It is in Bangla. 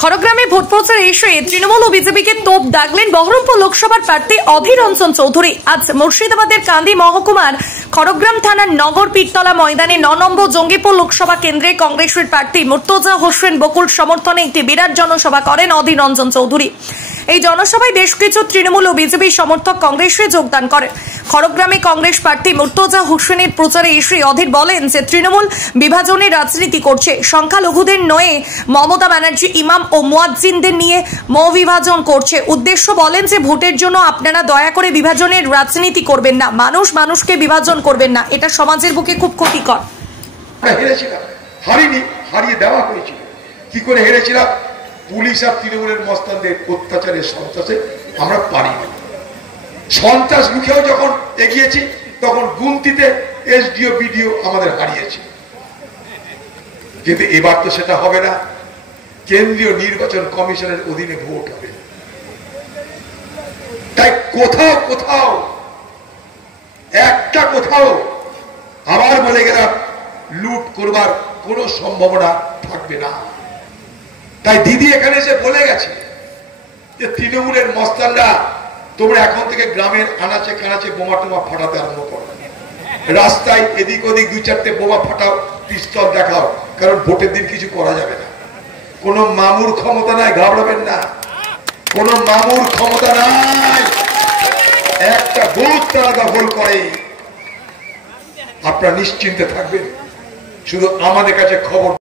খড়গ্রামে ভোট প্রচারে এসে তৃণমূল ও বিজেপিকে তোপ দাগলেন বহরমপুর লোকসভার প্রার্থী অধীর রঞ্জন চৌধুরী। আজ মুর্শিদাবাদের কান্দি মহকুমার খড়গ্রাম থানার নগর পীরতলা ময়দানে ৯ নম্বর জঙ্গিপুর লোকসভা কেন্দ্রে কংগ্রেসের প্রার্থী মুর্তজা হোসেন বকুল সমর্থনে একটি বিরাট জনসভা করেন অধীর রঞ্জন চৌধুরী। এই জনসভায় বেশ কিছু তৃণমূল ও বিজেপি সমর্থক কংগ্রেসে যোগদান করেন। খড়গ্রামে কংগ্রেস প্রার্থী মুর্তজা হোসেনের প্রচারে এসে অধীর বলেন যে তৃণমূল বিভাজনের রাজনীতি করছে, সংখ্যালঘুদের নয়ে মমতা ব্যানার্জি ইমাম ও মুয়াজ্জিনদের নিয়ে মতবিভাজন করছে। উদ্দেশ্য বলেন যে ভোটের জন্য আপনারা দয়া করে বিভাজনের রাজনীতি করবেন না, মানুষ মানুষকে বিভাজন করবেন না, এটা সমাজের বুকে খুব ক্ষতিকর। হেরেছিলাম, হারিনি, হারিয়ে দেওয়া হয়েছিল। কি করে হেরেছিলাম? পুলিশ আর তৃণমূলের মস্তানদের অত্যাচারের সন্ত্রাসে আমরা পারিনি। সন্ত্রাস মুখেও যখন এগিয়েছি তখন গুনতিতে এসডিও বিডিও আমাদের হারিয়েছে। কিন্তু এবার তো সেটা হবে না, কেন্দ্রীয় নির্বাচন কমিশনের অধীনে ভোট হবে। তাই কোথাও কোথাও কোথাও আবার বলে গেলাম লুট করবার কোনো সম্ভাবনা থাকবে না। তাই দিদি এখানে এসে বলে গেছে যে তৃণমূলের মস্তানরা তোমরা এখন থেকে গ্রামের আনাচে কানাচে বোমা টোমা ফাটাতে আরম্ভ করো, রাস্তায় এদিক ওদিক 2-4টে বোমা ফাটাও, পিস্তল দেখাও, কারণ ভোটের দিন কিছু করা যাবে না। কোন মামুর ক্ষমতা নাই, ঘাবড়াবেন না, কোন মামুর ক্ষমতা নাই। একটা বুথ তারা দখল করে, আপনারা নিশ্চিন্তে থাকবেন। শুধু আমাদের কাছে খবর